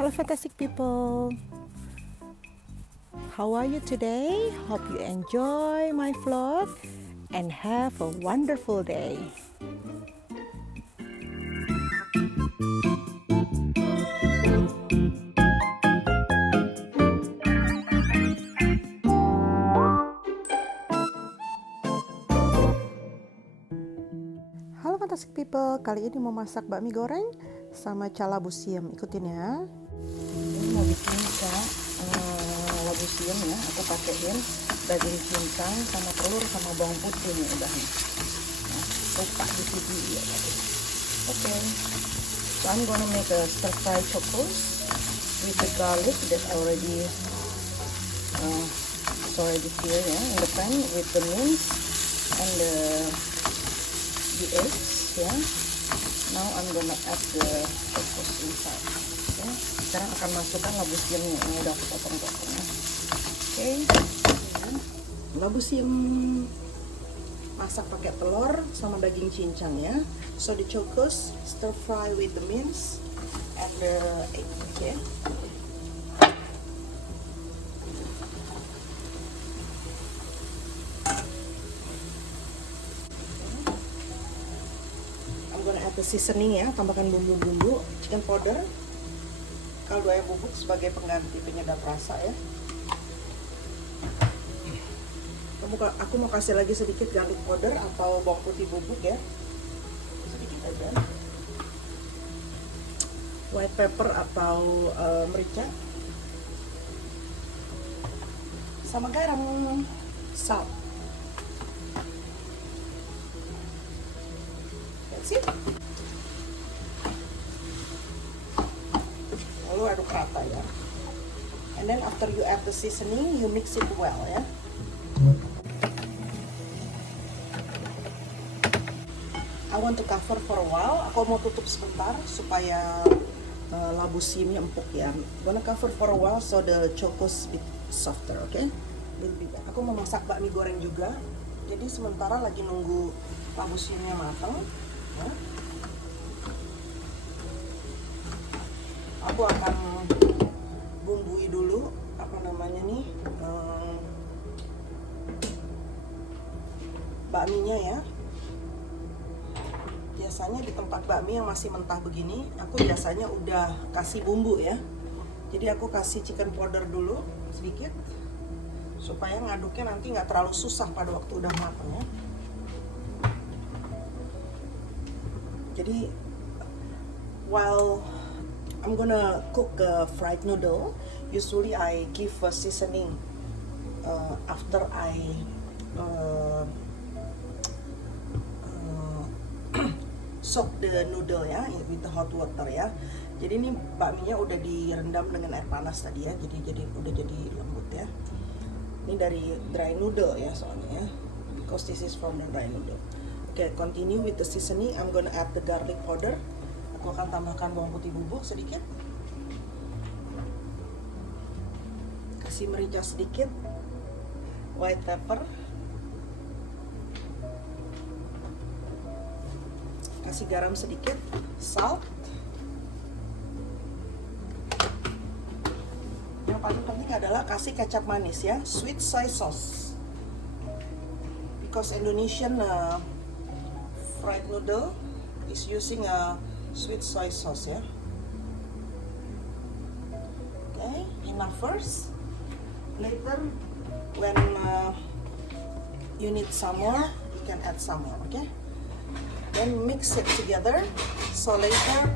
Hello fantastic people, how are you today? Hope you enjoy my vlog and have a wonderful day. Halo fantastic people, kali ini mau masak bakmi goreng sama cala busiem. Ikutin ya. Ini mau bikin labu siam ya. Aku pakein daging cincang sama telur sama bawang putih nih udah nih. Nah, lupa di sini ya tadi. Oke. So I'm gonna make a stir fry chocos with the garlic that already it's already here ya in the pan with the mince and the eggs ya. Now I'm gonna add the chocos inside. Okay. Sekarang akan masukkan labu siamnya yang udah aku potong-potong ya. Oke. Labu siam masak pakai telur sama daging cincang ya. So the chocos stir fry with the mince and the egg. Okay. I'm gonna add the seasoning ya, tambahkan bumbu-bumbu, chicken powder, kaldu ayam bubuk sebagai pengganti penyedap rasa ya. Aku mau kasih lagi sedikit garlic powder atau bawang putih bubuk ya, sedikit aja. White pepper atau merica, sama garam, salt. That's it. Lalu aduk rata ya. And then after you add the seasoning, you mix it well ya. I want to cover for a while. Aku mau tutup sebentar supaya labu siamnya empuk ya. Gonna cover for a while so the chocos bit softer, okay? Aku mau masak bakmi goreng juga. Jadi sementara lagi nunggu labu siamnya matang. Ya. Aku akan bumbui dulu apa namanya nih bakminya ya. Biasanya di tempat bakmi yang masih mentah begini, aku biasanya udah kasih bumbu ya. Jadi aku kasih chicken powder dulu sedikit supaya ngaduknya nanti nggak terlalu susah pada waktu udah matang ya. Jadi while I'm gonna cook a fried noodle, usually I give a seasoning after I soak the noodle ya with the hot water ya. Jadi ini bakminya udah direndam dengan air panas tadi ya. Jadi udah jadi lembut ya. Ini dari dry noodle ya soalnya ya. Because this is from the dry noodle. Okay, continue with the seasoning. I'm gonna add the garlic powder. Aku akan tambahkan bawang putih bubuk sedikit. Kasih merica sedikit. White pepper. Kasih garam sedikit, salt. Yang paling penting adalah kasih kecap manis ya, sweet soy sauce. Because Indonesian fried noodle is using a sweet soy sauce ya. Okay, enough first. Later when you need some more, you can add some more. Okay. Then mix it together, so later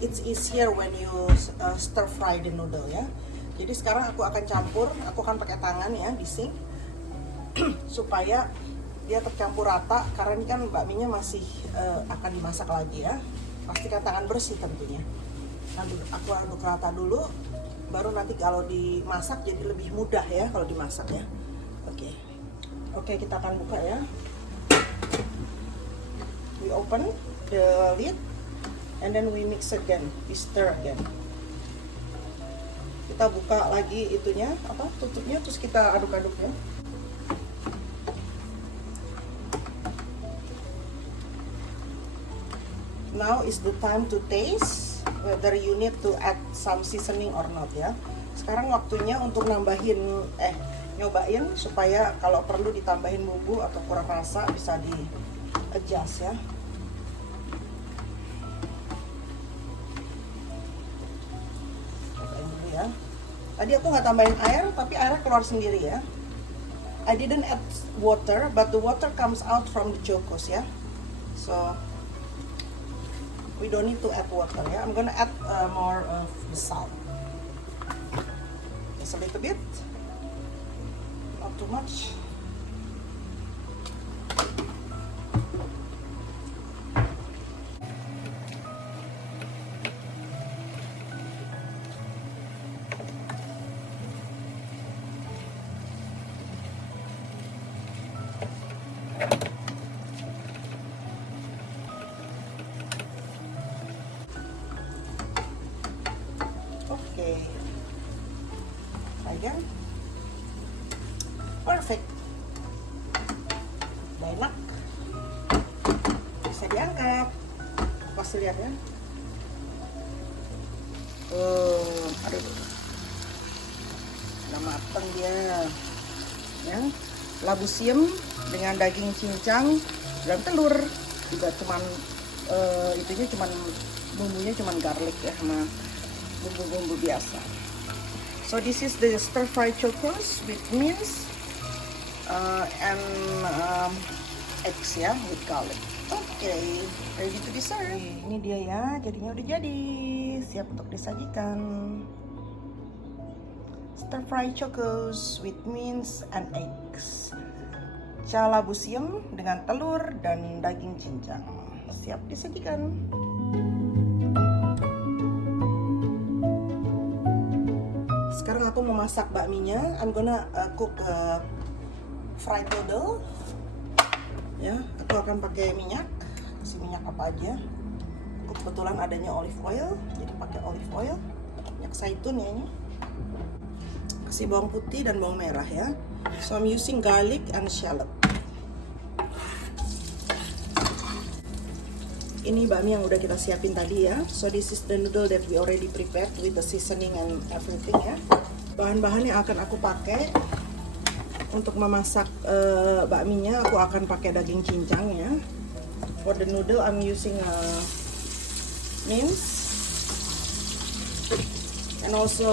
it's easier when you stir fry the noodle ya. Jadi sekarang aku akan campur, aku akan pakai tangan ya di sink supaya dia tercampur rata, karena ini kan bakminya masih akan dimasak lagi ya. Pastikan tangan bersih tentunya. Aku aduk rata dulu, baru nanti kalau dimasak jadi lebih mudah ya kalau dimasak ya. Oke, kita akan buka ya. We open the lid and then we mix again, we stir again. Kita buka lagi itunya, tutupnya, terus kita aduk-aduk ya. Now is the time to taste. whether you need to add some seasoning or not ya. Sekarang waktunya untuk nyobain supaya kalau perlu ditambahin bumbu atau kurang rasa bisa di adjust ya. Cobain dulu ya. Tadi aku nggak tambahin air, tapi airnya keluar sendiri ya. I didn't add water, but the water comes out from the chocos ya. So we don't need to add water ya. I'm gonna add more of the salt. Just a little bit, not too much. Okay, ayan, perfect, udah enak, bisa diangkat, pasti lihat ya. Aduh, udah matang dia, ya. Labu siam dengan daging cincang dan telur juga cuman bumbunya cuman garlic ya sama bumbu-bumbu biasa. So this is the stir fry chocos with mince and eggs ya with garlic. Okay, ready to be served. Ini dia ya, jadinya udah jadi, siap untuk disajikan. Stir fry chocos with mince and eggs. Calabu siam dengan telur dan daging cincang. Siap disajikan. Sekarang aku mau masak bakminya. I'm gonna cook fried noodle. Ya, aku akan pakai minyak. Kasih minyak apa aja. Aku kebetulan adanya olive oil, jadi pakai olive oil. Minyak zaitun ya ini. Kasih bawang putih dan bawang merah ya. So I'm using garlic and shallot. Ini bakmi yang udah kita siapin tadi ya. So this is the noodle that we already prepared with the seasoning and everything ya. Bahan-bahan yang akan aku pakai untuk memasak bakminya, aku akan pakai daging cincang ya. For the noodle I'm using mince and also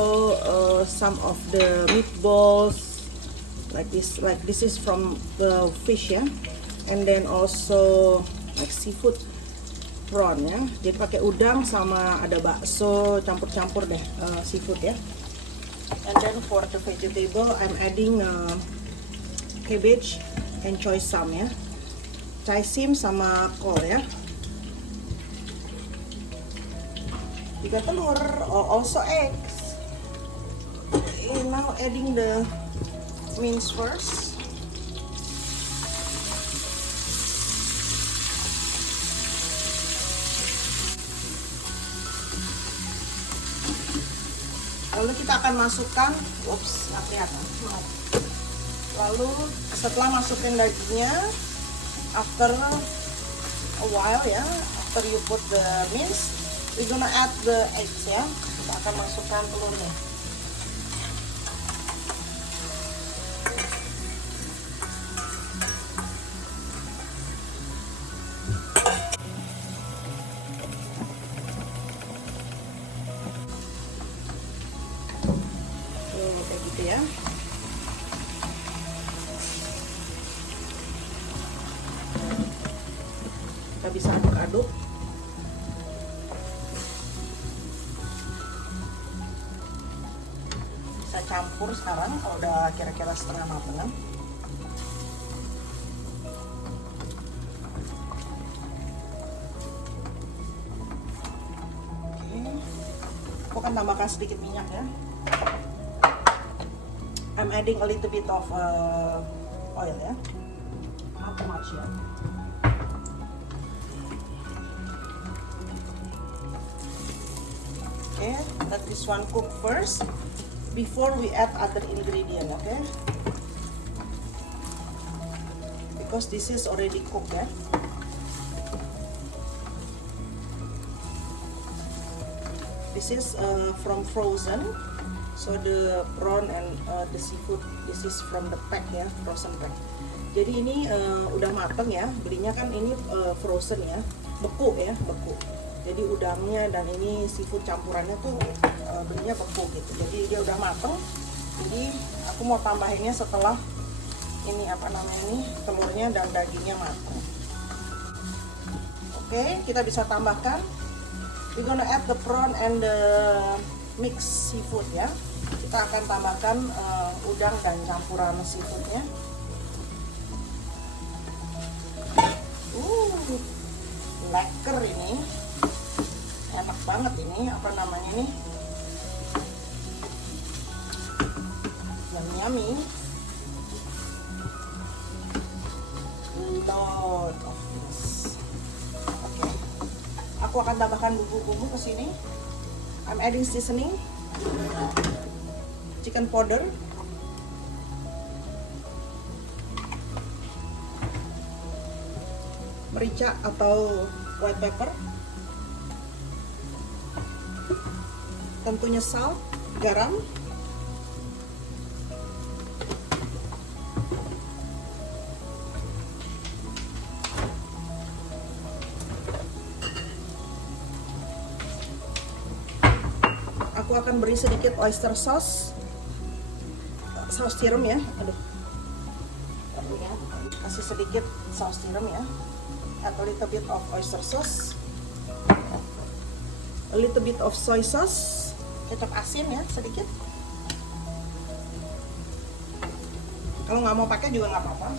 some of the meatballs like this is from the fish ya. And then also like seafood prawn ya, jadi pakai udang sama ada bakso, campur-campur deh seafood ya. And then for the vegetable I'm adding cabbage and choy sam ya, chai sim sama kol ya. 3 telur, also eggs. Okay, now adding the mince first. Lalu kita akan masukkan, nggak kelihatan. Lalu setelah masukin dagingnya, after a while ya, after you put the mince, we gonna add the eggs ya. Kita akan masukkan telurnya. Kayak gitu ya. Kita bisa aduk-aduk. Bisa campur sekarang kalau udah kira-kira setengah matang. Oke. Aku akan tambahkan sedikit minyak ya. I'm adding a little bit of oil ya, not too much ya. Okay, let this one cook first before we add other ingredient, okay? Because this is already cooked ya. This is from frozen. So the prawn and the seafood, this is from the pack ya, frozen pack. Jadi ini udah mateng ya, belinya kan ini frozen ya, beku ya, beku. Jadi udangnya dan ini seafood campurannya tuh belinya beku gitu. Jadi dia udah mateng. Jadi aku mau tambahinnya setelah ini apa namanya ini telurnya dan dagingnya mateng. Oke, kita bisa tambahkan. We're gonna add the prawn and the mixed seafood ya. Kita akan tambahkan udang dan campuran seafoodnya. Lekker ini, enak banget ini, apa namanya ini, yummy. Lot of this. Oke, aku akan tambahkan bumbu-bumbu ke sini. I'm adding seasoning, chicken powder, merica atau white pepper, tentunya salt, garam, aku akan beri sedikit oyster sauce, saus tiram ya, kasih sedikit saus tiram ya. Add a little bit of oyster sauce, a little bit of soy sauce, kecap asin ya sedikit. Kalau nggak mau pakai juga nggak apa-apa.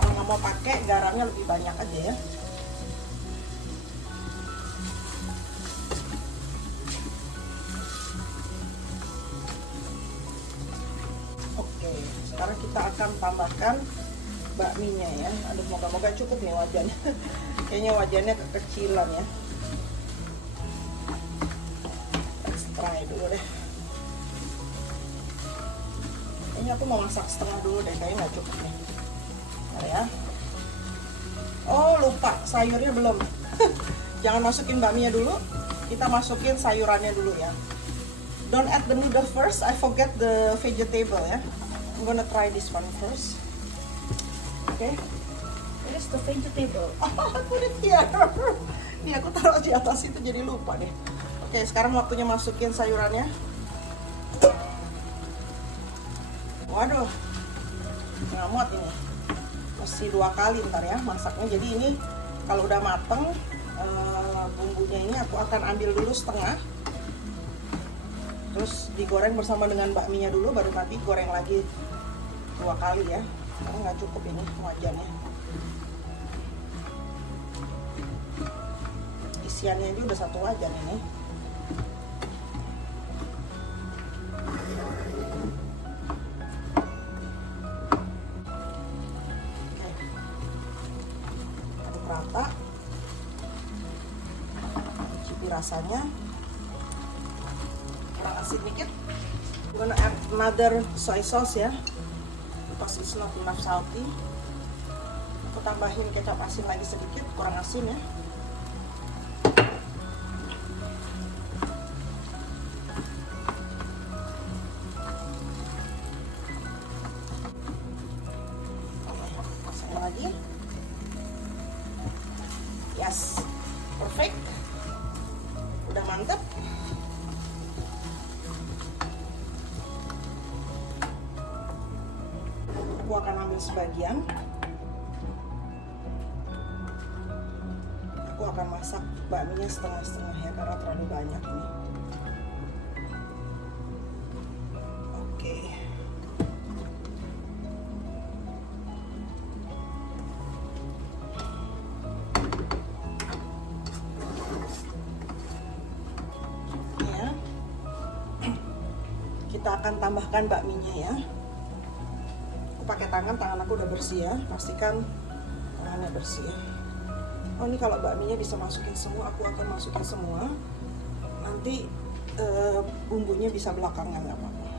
Kalau nggak mau pakai garamnya lebih banyak aja ya. Oke, sekarang kita akan tambahkan bakminya ya. Aduh, moga-moga cukup nih wajannya. Kayaknya wajannya kekecilan ya. Let's try dulu deh. Kayaknya aku mau masak setengah dulu deh, kayaknya nggak cukup nih. Bentar ya. Oh, lupa, sayurnya belum. Jangan masukin bakminya dulu. Kita masukin sayurannya dulu ya. Don't add the noodle first. I forget the vegetable ya. I'm gonna try this one first. Okay, it is the vegetable. I put it here. Ini aku taruh di atas itu jadi lupa deh. Oke, sekarang waktunya masukin sayurannya. Waduh, nggak muat ini. Mesti 2 kali ntar ya masaknya. Jadi ini kalau udah mateng bumbunya ini aku akan ambil dulu setengah. Terus digoreng bersama dengan bakminya dulu, baru nanti goreng lagi 2 kali ya. Karena nggak cukup ini wajannya. Isiannya aja udah 1 wajan ini. Oke, aduk rata. Cicipi rasanya. Kurang asin dikit. I'm gonna add another soy sauce ya. Because it's not enough salty. Aku tambahin kecap asin lagi sedikit, kurang asin ya. Masukkan lagi. Yes, perfect. Udah mantap. Aku akan ambil sebagian. Aku akan masak bakminya setengah-setengah ya, karena terlalu banyak ini. Oke. Ya. Kita akan tambahkan bakminya ya. Pakai tangan aku udah bersih ya, pastikan tangannya bersih ya. Oh, ini kalau bakminya bisa masukin semua, aku akan masukin semua. Nanti bumbunya bisa belakangan, nggak apa-apa.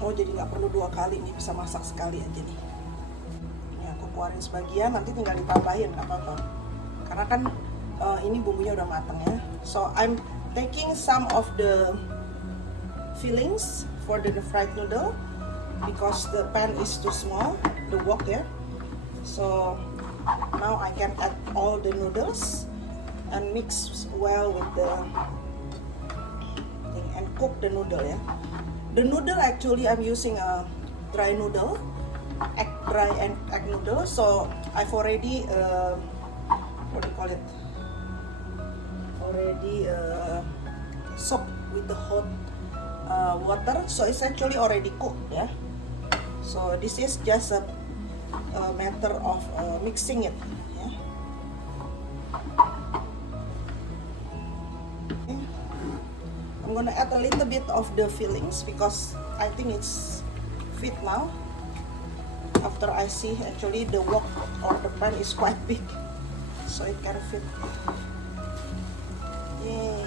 Oh, jadi nggak perlu 2 kali nih, bisa masak sekali aja nih. Ini aku keluarin sebagian, nanti tinggal ditambahin, nggak apa-apa. Karena kan ini bumbunya udah matang ya. So I'm taking some of the fillings for the fried noodle because the pan is too small, the wok ya. So now I can add all the noodles and mix well with the thing and cook the noodle ya. The noodle actually I'm using a dry noodle, dry egg noodle. So I've already what do you call it? Already soaked with the hot water. So it's actually already cooked ya. So this is just a matter of mixing it. Yeah. Okay. I'm gonna add a little bit of the fillings because I think it's fit now. After I see actually the wok or the pan is quite big, so it can fit. Yay!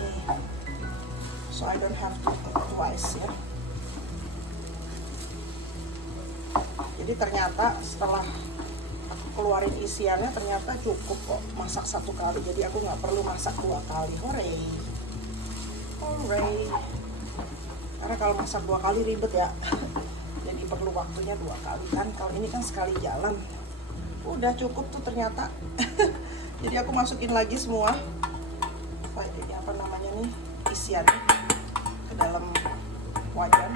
So I don't have to cook twice ya. Jadi ternyata setelah aku keluarin isiannya ternyata cukup kok masak satu kali. Jadi aku nggak perlu masak 2 kali. Hore! Hore! Karena kalau masak 2 kali ribet ya. Jadi perlu waktunya 2 kali kan. Kalau ini kan sekali jalan. Udah cukup tuh ternyata. Jadi aku masukin lagi semua. Ini apa namanya nih? Isiannya ke dalam wajan.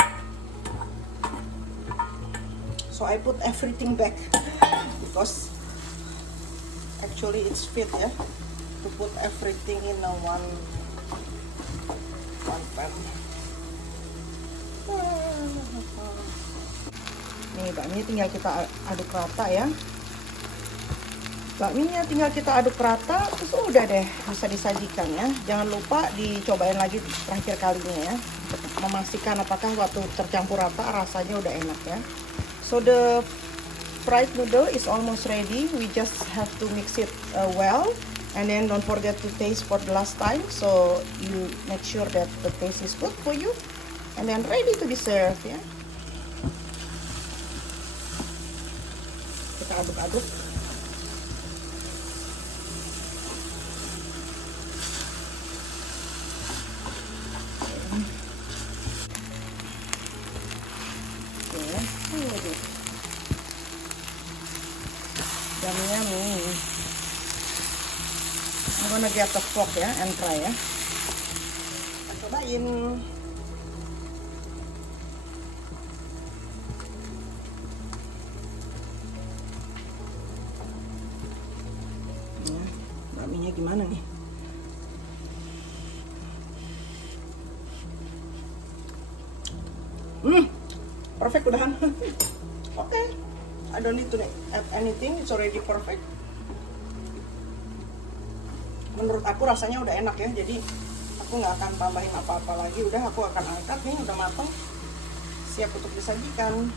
So I put everything back because actually it's fit ya to put everything in a one pan. Nih bakmi tinggal kita aduk rata ya. Bakminya tinggal kita aduk rata, terus udah deh bisa disajikan ya. Jangan lupa dicobain lagi terakhir kalinya ya, memastikan apakah waktu tercampur rata rasanya udah enak ya. So the fried noodle is almost ready. We just have to mix it well, and then don't forget to taste for the last time. So you make sure that the taste is good for you, and then ready to be served ya. Kita aduk-aduk. Yummy. I'm gonna get the fork ya and try ya. Kita cobain. Bakminya gimana nih? Perfect udahan. Okay. I don't need to add anything, it's already perfect. Menurut aku rasanya udah enak ya, jadi aku nggak akan tambahin apa-apa lagi. Udah aku akan angkat nih, udah matang, siap untuk disajikan.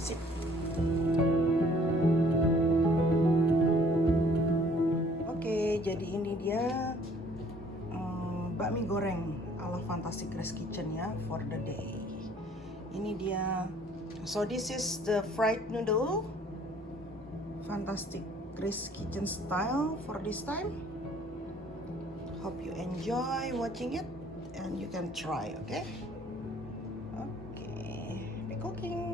Sip. Oke, jadi ini dia bakmi goreng ala Fantastic Grace Kitchen ya for the day. Ini dia. So this is the fried noodle, Fantastic Grace Kitchen style for this time. Hope you enjoy watching it and you can try, okay? Okay, the cooking.